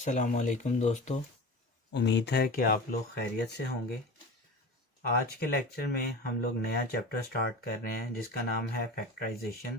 अस्सलामुअलैकुम दोस्तों। उम्मीद है कि आप लोग खैरियत से होंगे। आज के लेक्चर में हम लोग नया चैप्टर स्टार्ट कर रहे हैं जिसका नाम है फैक्टराइजेशन।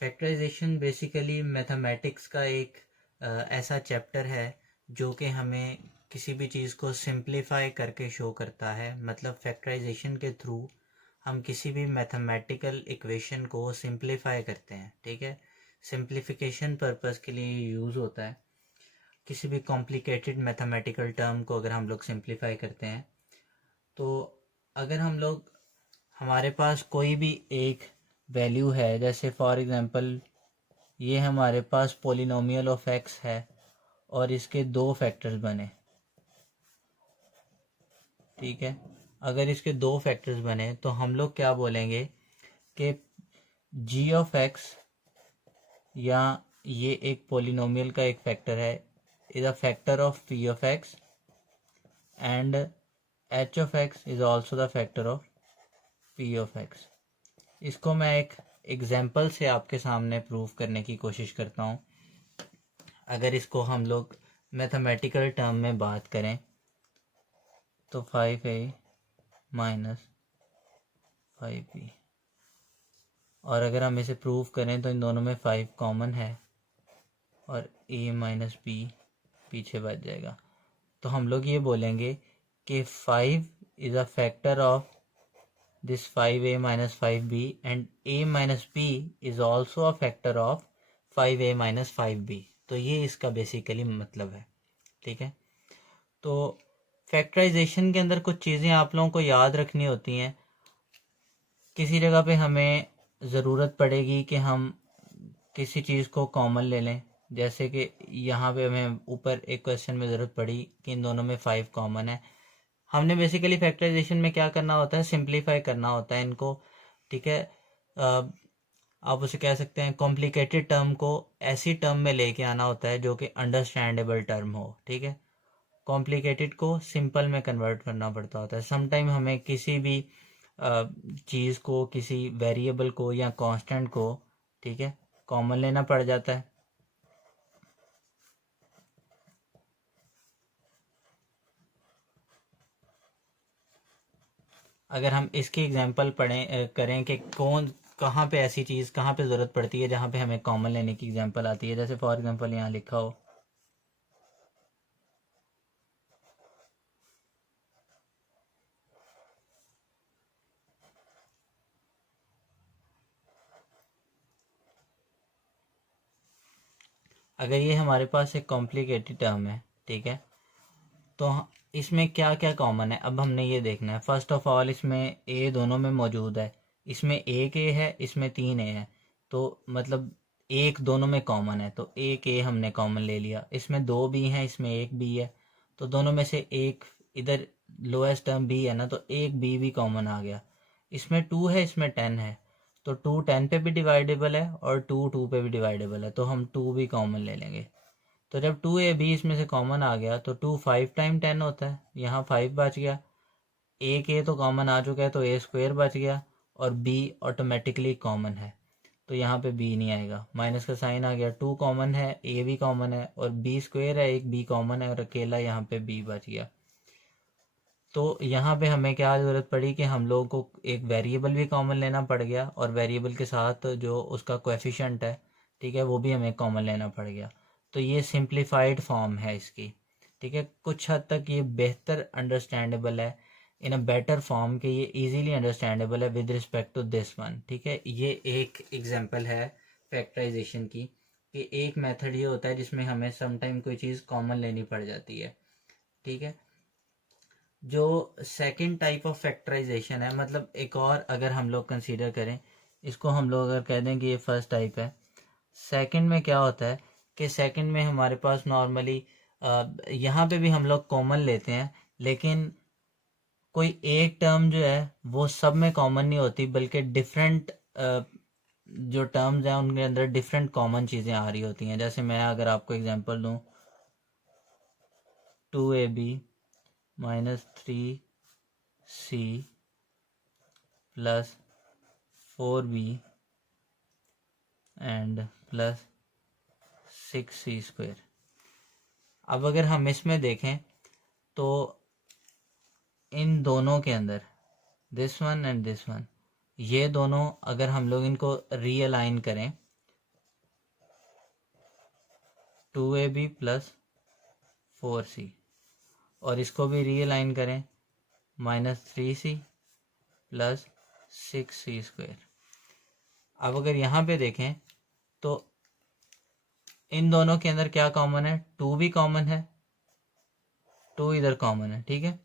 फैक्टराइजेशन बेसिकली मैथमेटिक्स का एक ऐसा चैप्टर है जो कि हमें किसी भी चीज़ को सिंप्लीफाई करके शो करता है। मतलब फैक्टराइजेशन के थ्रू हम किसी भी मैथमेटिकल इक्वेशन को सिंप्लीफाई करते हैं। ठीक है, सिंप्लीफिकेशन पर्पस के लिए यूज़ होता है। किसी भी कॉम्प्लिकेटेड मैथमेटिकल टर्म को अगर हम लोग सिंप्लीफाई करते हैं तो अगर हम लोग हमारे पास कोई भी एक वैल्यू है, जैसे फॉर एग्जांपल ये हमारे पास पोलिनोमियल ऑफ एक्स है और इसके दो फैक्टर्स बने। ठीक है, अगर इसके दो फैक्टर्स बने तो हम लोग क्या बोलेंगे कि जी ऑफ एक्स, या ये एक पोलिनोमियल का एक फैक्टर है, is a factor of P of x and h of x is also the factor of p of x। इसको मैं एक एग्जाम्पल से आपके सामने प्रूव करने की कोशिश करता हूँ। अगर इसको हम लोग मैथमेटिकल टर्म में बात करें तो 5a माइनस 5b, और अगर हम इसे प्रूव करें तो इन दोनों में 5 कॉमन है और a माइनस b पीछे बच जाएगा। तो हम लोग ये बोलेंगे कि 5 is a factor of this 5a minus 5b and a minus b is also a factor of 5a minus 5b। तो ये इसका बेसिकली मतलब है। ठीक है, तो फैक्टराइजेशन के अंदर कुछ चीज़ें आप लोगों को याद रखनी होती हैं। किसी जगह पे हमें ज़रूरत पड़ेगी कि हम किसी चीज़ को कॉमन ले लें, जैसे कि यहाँ पे हमें ऊपर एक क्वेश्चन में ज़रूरत पड़ी कि इन दोनों में 5 कॉमन है। हमने बेसिकली फैक्टराइजेशन में क्या करना होता है, सिंप्लीफाई करना होता है इनको। ठीक है, आप उसे कह सकते हैं कॉम्प्लिकेटेड टर्म को ऐसी टर्म में लेके आना होता है जो कि अंडरस्टैंडेबल टर्म हो। ठीक है, कॉम्प्लिकेटेड को सिंपल में कन्वर्ट करना पड़ता होता है। समटाइम हमें किसी भी चीज़ को, किसी वेरिएबल को या कांस्टेंट को, ठीक है, कॉमन लेना पड़ जाता है। अगर हम इसकी एग्जांपल पढ़ें करें कि कहाँ पे ऐसी चीज़, कहाँ पे ज़रूरत पड़ती है जहाँ पे हमें कॉमन लेने की एग्जांपल आती है, जैसे फॉर एग्जांपल यहाँ लिखा हो अगर ये हमारे पास एक कॉम्प्लिकेटेड टर्म है, ठीक है, तो इसमें क्या क्या कॉमन है अब हमने ये देखना है। फर्स्ट ऑफ ऑल इसमें ए दोनों में मौजूद है, इसमें एक ए है, इसमें 3 ए है, तो मतलब एक दोनों में कॉमन है, तो एक ए हमने कॉमन ले लिया। इसमें 2 बी हैं, इसमें एक बी है, तो दोनों में से एक, इधर लोएस्ट टर्म बी है ना, तो एक बी भी कॉमन आ गया। इसमें 2 है, इसमें 10 है, तो 2 10 पे भी डिवाइडेबल है और 2 2 पे भी डिवाइडेबल है, तो हम 2 भी कॉमन ले लेंगे। तो जब 2ab इसमें से कॉमन आ गया तो 2 5 टाइम 10 होता है, यहाँ 5 बच गया। एक ए तो कॉमन आ चुका है तो ए स्क्वायर बच गया, और बी ऑटोमेटिकली कॉमन है तो यहाँ पे बी नहीं आएगा, माइनस का साइन आ गया। 2 कॉमन है, ए भी कॉमन है, और बी स्क्वायर है, एक बी कॉमन है, और अकेला यहाँ पे बी बच गया। तो यहाँ पे हमें क्या ज़रूरत पड़ी कि हम लोगों को एक वेरिएबल भी कॉमन लेना पड़ गया, और वेरिएबल के साथ जो उसका कोएफिशिएंट है, ठीक है, वो भी हमें कॉमन लेना पड़ गया। तो ये सिंप्लीफाइड फॉर्म है इसकी। ठीक है, कुछ हद तक ये बेहतर अंडरस्टैंडेबल है, इन अ बेटर फॉर्म के ये इजीली अंडरस्टैंडेबल है with respect to this one. ठीक है, ये एक एग्जांपल है फैक्टराइजेशन की, कि एक मेथड ये होता है जिसमें हमें समटाइम कोई चीज़ कॉमन लेनी पड़ जाती है। ठीक है, जो सेकंड टाइप ऑफ फैक्टराइजेशन है, मतलब एक और अगर हम लोग कंसीडर करें इसको, हम लोग अगर कह दें कि ये फर्स्ट टाइप है, सेकंड में क्या होता है कि सेकंड में हमारे पास नॉर्मली यहाँ पे भी हम लोग कॉमन लेते हैं, लेकिन कोई एक टर्म जो है वो सब में कॉमन नहीं होती, बल्कि डिफरेंट जो टर्म्स हैं उनके अंदर डिफरेंट कॉमन चीज़ें आ रही होती हैं। जैसे मैं अगर आपको एग्जांपल दूं, 2ab minus 3c plus 4b and plus 6c square. अब अगर हम इसमें देखें तो इन दोनों के अंदर this one and this one, ये दोनों अगर हम लोग इनको रीअलाइन करें 2ab प्लस 4c, और इसको भी रीअलाइन करें -3c प्लस 6c²। अब अगर यहाँ पे देखें तो इन दोनों के अंदर क्या कॉमन है, 2 भी कॉमन है, 2 इधर कॉमन है, ठीक है,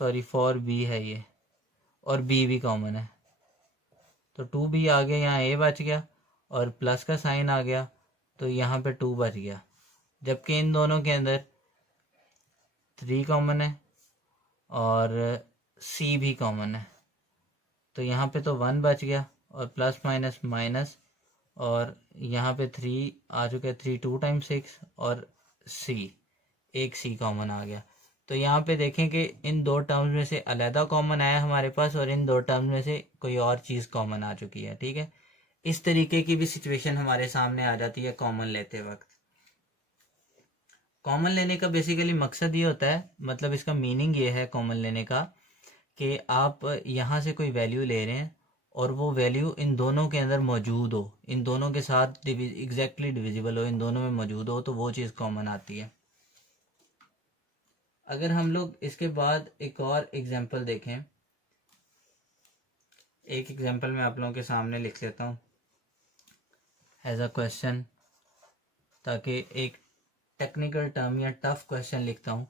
सॉरी 4b है ये, और b भी कॉमन है, तो 2b आ गया, यहाँ a बच गया और प्लस का साइन आ गया, तो यहाँ पे 2 बच गया। जबकि इन दोनों के अंदर 3 कॉमन है और c भी कॉमन है, तो यहाँ पे तो 1 बच गया और प्लस माइनस माइनस, और यहाँ पे 3 आ चुका है, 3 2 टाइम्स 6 और c, एक c कॉमन आ गया। तो यहाँ पे देखें कि इन दो टर्म्स में से अलहदा कॉमन आया हमारे पास और इन दो टर्म्स में से कोई और चीज़ कॉमन आ चुकी है, ठीक है। इस तरीके की भी सिचुएशन हमारे सामने आ जाती है कॉमन लेते वक्त। कॉमन लेने का बेसिकली मकसद ये होता है, मतलब इसका मीनिंग ये है कॉमन लेने का, कि आप यहाँ से कोई वैल्यू ले रहे हैं और वो वैल्यू इन दोनों के अंदर मौजूद हो, इन दोनों के साथ एग्जैक्टली डिविजिबल हो, इन दोनों में मौजूद हो, तो वो चीज़ कॉमन आती है। अगर हम लोग इसके बाद एक और एग्जांपल देखें, एक एग्जांपल मैं आप लोगों के सामने लिख लेता हूँ एज अ क्वेश्चन, ताकि एक टेक्निकल टर्म या टफ क्वेश्चन लिखता हूँ।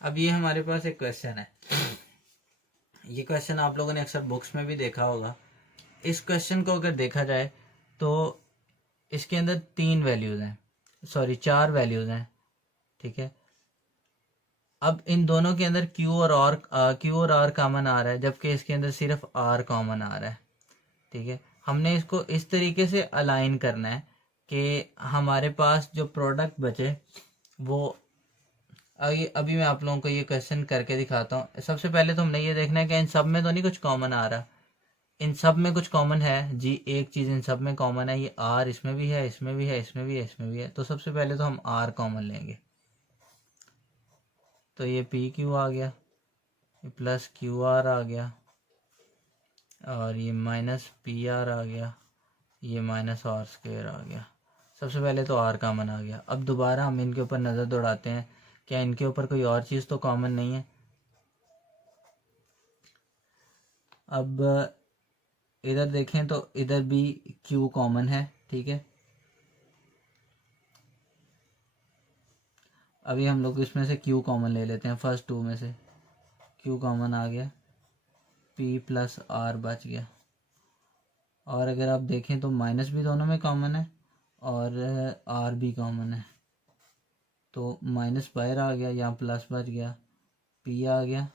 अब ये हमारे पास एक क्वेश्चन है, ये क्वेश्चन आप लोगों ने अक्सर बुक्स में भी देखा होगा। इस क्वेश्चन को अगर देखा जाए तो इसके अंदर 3 वैल्यूज हैं, सॉरी 4 वैल्यूज हैं, ठीक है। अब इन दोनों के अंदर Q और R कॉमन आ रहा है, जबकि इसके अंदर सिर्फ R कॉमन आ रहा है, ठीक है। हमने इसको इस तरीके से अलाइन करना है कि हमारे पास जो प्रोडक्ट बचे वो, अभी मैं आप लोगों को ये क्वेश्चन करके दिखाता हूँ। सबसे पहले तो हमने ये देखना है कि इन सब में तो नहीं कुछ कॉमन आ रहा, इन सब में कुछ कॉमन है जी, एक चीज़ इन सब में कॉमन है, ये R इसमें भी है, इसमें भी है, इसमें भी है, इसमें भी है। तो सबसे पहले तो हम R कॉमन लेंगे, तो ये PQ आ गया, ये प्लस QR आ गया, और ये माइनस PR आ गया, ये माइनस R² आ गया। सबसे पहले तो R कॉमन आ गया। अब दोबारा हम इनके ऊपर नज़र दौड़ाते हैं, क्या इनके ऊपर कोई और चीज़ तो कॉमन नहीं है। अब इधर देखें तो इधर भी Q कॉमन है, ठीक है। अभी हम लोग इसमें से Q कॉमन ले लेते हैं, फर्स्ट 2 में से Q कॉमन आ गया, P प्लस R बच गया। और अगर आप देखें तो माइनस भी दोनों में कॉमन है और R भी कॉमन है, तो माइनस बाहर आ गया, यहाँ प्लस बच गया, P आ गया,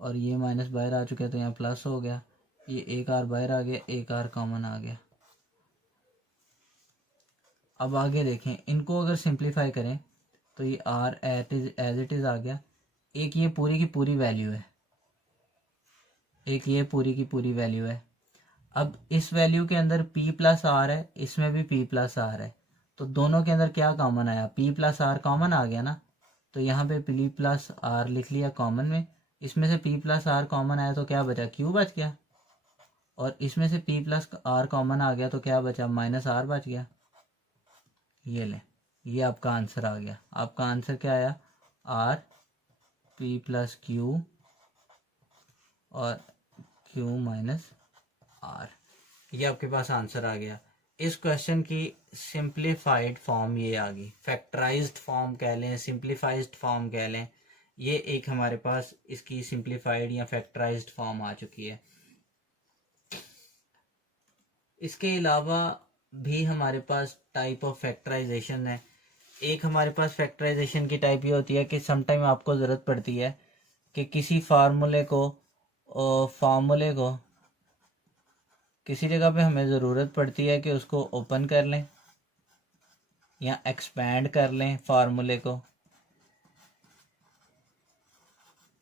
और ये माइनस बाहर आ चुका है तो यहाँ प्लस हो गया, ये एक R बाहर आ गया, एक R कॉमन आ गया। अब आगे देखें, इनको अगर सिंप्लीफाई करें तो ये R एज इट इज़ आ गया। एक ये पूरी की पूरी वैल्यू है, एक ये पूरी की पूरी वैल्यू है। अब इस वैल्यू के अंदर P प्लस R है, इसमें भी P प्लस R है, तो दोनों के अंदर क्या कॉमन आया, P प्लस R कॉमन आ गया ना, तो यहाँ पे P प्लस R लिख लिया कॉमन में। इसमें से P प्लस R कॉमन आया तो क्या बचा, Q बच गया, और इसमें से P प्लस R कॉमन आ गया तो क्या बचा, माइनस R बच गया। ये ले, ये आपका आंसर आ गया। आपका आंसर क्या आया, R P प्लस Q और Q माइनस R, ये आपके पास आंसर आ गया। इस क्वेश्चन की सिंप्लीफाइड फॉर्म ये आ गई, फैक्टराइज्ड फॉर्म कह लें, सिंप्लीफाइड फॉर्म कह लें, ये एक हमारे पास इसकी सिंप्लीफाइड या फैक्टराइज्ड फॉर्म आ चुकी है। इसके अलावा भी हमारे पास टाइप ऑफ फैक्टराइजेशन है। एक हमारे पास फैक्टराइजेशन की टाइप ये होती है कि समटाइम आपको ज़रूरत पड़ती है कि किसी फार्मूले को किसी जगह पे हमें ज़रूरत पड़ती है कि उसको ओपन कर लें, या एक्सपैंड कर लें फार्मूले को,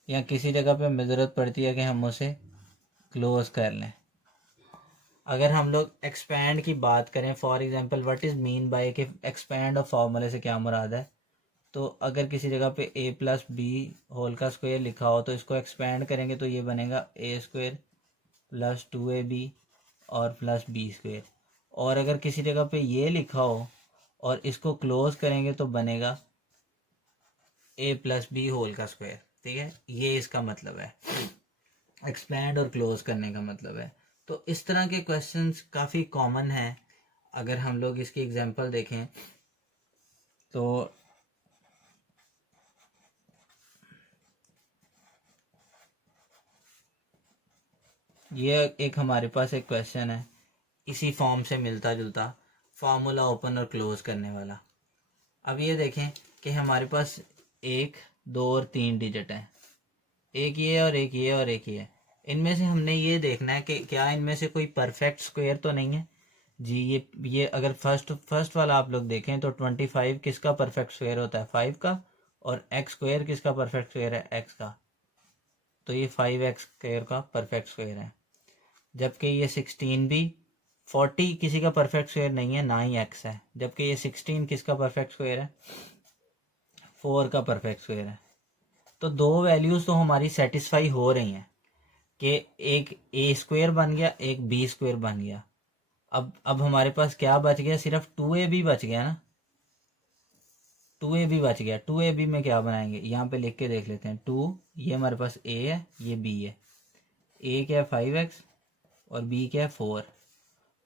या किसी जगह पे हमें ज़रूरत पड़ती है कि हम उसे क्लोज कर लें। अगर हम लोग एक्सपैंड की बात करें, for example what is mean by कि एक्सपैंड ऑफ फार्मूले से क्या मुराद है, तो अगर किसी जगह पे a प्लस बी होल का स्क्वायर लिखा हो तो इसको एक्सपैंड करेंगे तो ये बनेगा a स्क्वायर प्लस 2ab और प्लस बी स्क्वायर। और अगर किसी जगह पे ये लिखा हो और इसको क्लोज करेंगे तो बनेगा a प्लस बी होल का स्क्वायर। ठीक है, ये इसका मतलब है, एक्सपैंड और क्लोज करने का मतलब है। तो इस तरह के क्वेश्चंस काफ़ी कॉमन हैं। अगर हम लोग इसकी एग्जांपल देखें तो ये एक हमारे पास एक क्वेश्चन है इसी फॉर्म से मिलता जुलता, फार्मूला ओपन और क्लोज करने वाला। अब ये देखें कि हमारे पास 1, 2 और 3 डिजिट हैं, एक ये और एक ये और एक ये। इनमें से हमने ये देखना है कि क्या इनमें से कोई परफेक्ट स्क्वायर तो नहीं है जी। ये अगर फर्स्ट वाला आप लोग देखें तो 25 किसका परफेक्ट स्क्वायर होता है, 5 का, और एक्स स्क्वायर किसका परफेक्ट स्क्वायर है, एक्स का। तो ये 5x स्क्वायर का परफेक्ट स्क्वायर है। जबकि ये 16 भी, 40 किसी का परफेक्ट स्क्वायर नहीं है, ना ही एक्स है। जबकि ये 16 किसका परफेक्ट स्क्वायर है, 4 का परफेक्ट स्क्वायर है। तो दो वैल्यूज़ तो हमारी सेटिस्फाई हो रही हैं कि एक ए स्क्वायर बन गया, एक बी स्क्वायर बन गया। अब हमारे पास क्या बच गया, सिर्फ 2ab बच गया ना, 2ab बच गया। 2ab में क्या बनाएंगे, यहाँ पे लिख के देख लेते हैं। 2, ये हमारे पास a है, ये b है। a क्या है 5x और b क्या है 4।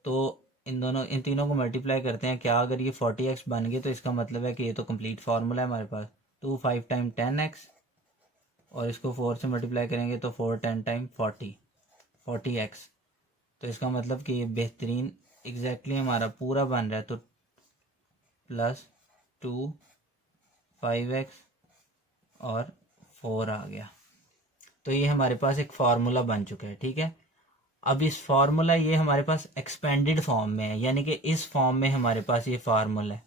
तो इन तीनों को मल्टीप्लाई करते हैं। क्या अगर ये 40x बन गए तो इसका मतलब है कि ये तो कंप्लीट फार्मूला है हमारे पास। 2 5 टाइम 10x और इसको 4 से मल्टीप्लाई करेंगे तो 4 10 टाइम 40x। तो इसका मतलब कि ये बेहतरीन एग्जैक्टली हमारा पूरा बन रहा है। तो प्लस 2 5x और 4 आ गया। तो ये हमारे पास एक फार्मूला बन चुका है। ठीक है, अब इस फार्मूला ये हमारे पास एक्सपेंडेड फॉर्म में है, यानी कि इस फॉर्म में हमारे पास ये फार्मूला है।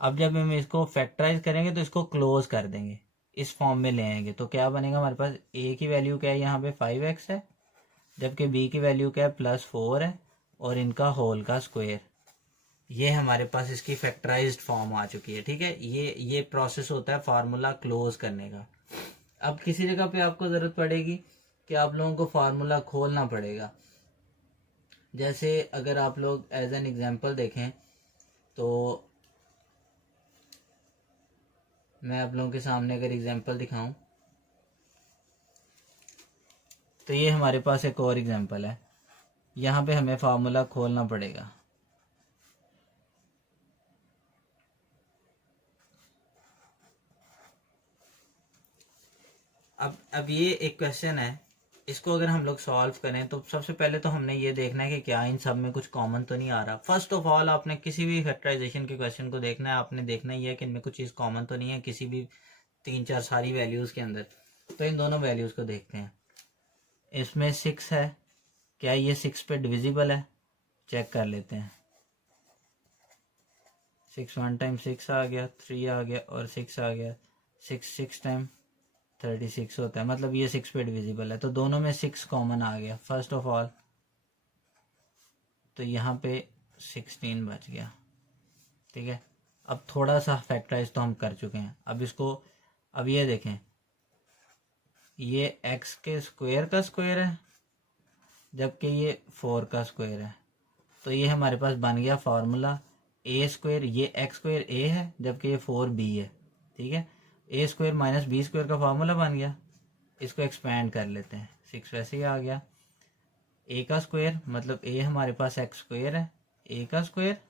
अब जब हम इसको फैक्टराइज करेंगे तो इसको क्लोज कर देंगे, इस फॉर्म में ले आएंगे तो क्या बनेगा हमारे पास, a की वैल्यू क्या है यहाँ पे 5x है, जबकि b की वैल्यू क्या है +4 है, और इनका होल का स्क्वायर। ये हमारे पास इसकी फैक्टराइज्ड फॉर्म आ चुकी है। ठीक है, ये प्रोसेस होता है फार्मूला क्लोज करने का। अब किसी जगह पे आपको ज़रूरत पड़ेगी कि आप लोगों को फार्मूला खोलना पड़ेगा। जैसे अगर आप लोग एज एन एग्जांपल देखें तो मैं आप लोगों के सामने अगर एग्जांपल दिखाऊं तो ये हमारे पास एक और एग्जांपल है। यहाँ पे हमें फार्मूला खोलना पड़ेगा। अब ये एक क्वेश्चन है, इसको अगर हम लोग सॉल्व करें तो सबसे पहले तो हमने ये देखना है कि क्या इन सब में कुछ कॉमन तो नहीं आ रहा। फर्स्ट ऑफ ऑल आपने किसी भी फैक्टराइजेशन के क्वेश्चन को देखना है, आपने देखना ही है कि इनमें कुछ चीज़ कॉमन तो नहीं है किसी भी 3 4 सारी वैल्यूज़ के अंदर। तो इन दोनों वैल्यूज़ को देखते हैं। इसमें 6 है, क्या ये 6 पे डिविजिबल है, चेक कर लेते हैं। 6 1 टाइम 6 आ गया, 3 आ गया और 6 आ गया। 6 टाइम 36 होता है, मतलब ये 6 पे डिविजिबल है। तो दोनों में 6 कॉमन आ गया फर्स्ट ऑफ ऑल। तो यहाँ पे 16 बच गया। ठीक है, अब थोड़ा सा फैक्टराइज तो हम कर चुके हैं। अब इसको, अब ये देखें, ये x के स्क्वायर का स्क्वायर है जबकि ये 4 का स्क्वायर है। तो ये हमारे पास बन गया फार्मूला ए स्क्वायर, ये एक्स स्क्वायर ए है जबकि ये 4b है। ठीक है, ए स्क्वायर माइनस बी स्क्वायर का फार्मूला बन गया। इसको एक्सपेंड कर लेते हैं, 6 वैसे ही आ गया। ए का स्क्वायर मतलब ए हमारे पास एक्स स्क्वायर है, ए का स्क्वायर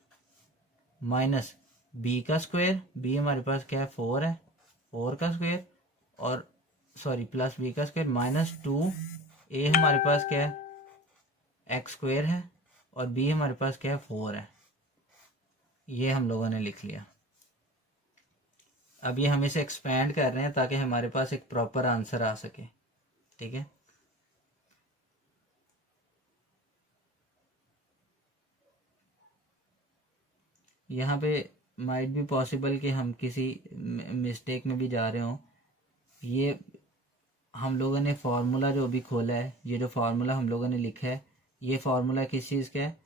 माइनस बी का स्क्वायर, बी हमारे पास क्या है 4 है, 4 का स्क्वायर, और सॉरी प्लस बी का स्क्वायर माइनस 2, ए हमारे पास क्या है एक्स स्क्वायर है और बी हमारे पास क्या है 4 है। ये हम लोगों ने लिख लिया। अब ये हम इसे एक्सपेंड कर रहे हैं ताकि हमारे पास एक प्रॉपर आंसर आ सके। ठीक है, यहाँ पे माइट भी पॉसिबल कि हम किसी मिस्टेक में भी जा रहे हों। ये हम लोगों ने फार्मूला जो भी खोला है, ये जो फार्मूला हम लोगों ने लिखा है, ये फार्मूला किस चीज़ का है?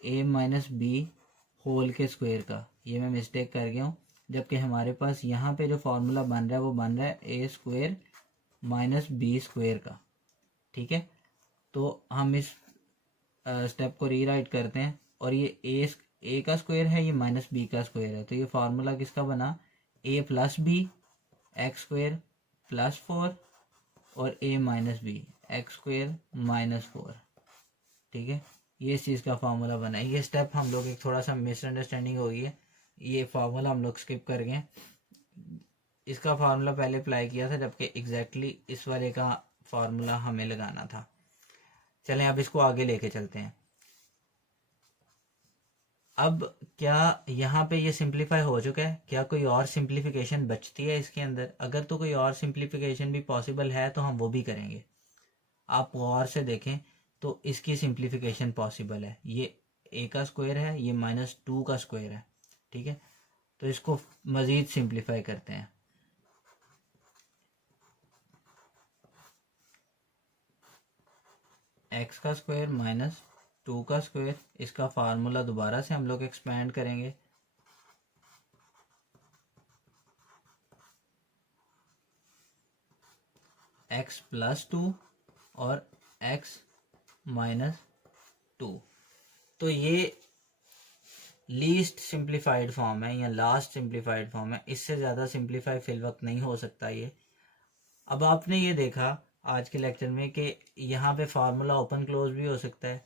a माइनस बी होल के स्क्वायर का। ये मैं मिस्टेक कर गया हूँ, जबकि हमारे पास यहाँ पे जो फार्मूला बन रहा है वो बन रहा है ए स्क्वायर माइनस बी स्क्वायर का। ठीक है, तो हम इस स्टेप को रीराइट करते हैं, और ये ए का स्क्वायर है, ये माइनस बी का स्क्वायर है, तो ये फार्मूला किसका बना? A plus B X square plus 4 और a minus B X square minus 4। ठीक है, ये इस चीज़ का फार्मूला बना है। ये स्टेप हम लोग एक थोड़ा सा मिसअंडरस्टैंडिंग हो गई है, ये फार्मूला हम लोग स्किप कर गए। इसका फार्मूला पहले अप्लाई किया था, जबकि एग्जैक्टली इस वाले का फार्मूला हमें लगाना था। चलें अब इसको आगे लेके चलते हैं। अब क्या यहाँ पे ये सिंप्लीफाई हो चुका है? क्या कोई और सिंप्लीफिकेशन बचती है इसके अंदर? अगर तो कोई और सिंप्लीफिकेशन भी पॉसिबल है तो हम वो भी करेंगे। आप गौर से देखें तो इसकी सिंप्लीफिकेशन पॉसिबल है। ये a का स्क्वायर है, ये माइनस 2 का स्क्वायर है। ठीक है, तो इसको मज़ीद सिंप्लीफाई करते हैं। x का स्क्वायर माइनस 2 का स्क्वायर, इसका फार्मूला दोबारा से हम लोग एक्सपेंड करेंगे। x प्लस 2 और x माइनस 2। तो ये लीस्ट सिंप्लीफाइड फॉर्म है या लास्ट सिंप्लीफाइड फॉर्म है, इससे ज़्यादा सिंप्लीफाई फिल वक्त नहीं हो सकता ये। अब आपने ये देखा आज के लेक्चर में कि यहाँ पे फार्मूला ओपन क्लोज भी हो सकता है,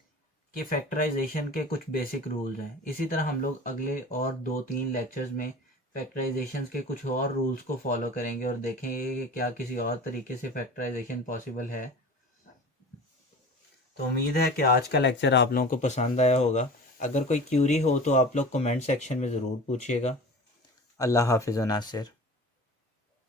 कि फैक्टराइजेशन के कुछ बेसिक रूल्स हैं। इसी तरह हम लोग अगले और 2-3 लेक्चर्स में फैक्टराइजेशन के कुछ और रूल्स को फॉलो करेंगे और देखेंगे कि क्या किसी और तरीके से फैक्टराइजेशन पॉसिबल है। तो उम्मीद है कि आज का लेक्चर आप लोगों को पसंद आया होगा। अगर कोई क्यूरी हो तो आप लोग कमेंट सेक्शन में ज़रूर पूछिएगा। अल्लाह हाफिज़ नासिर।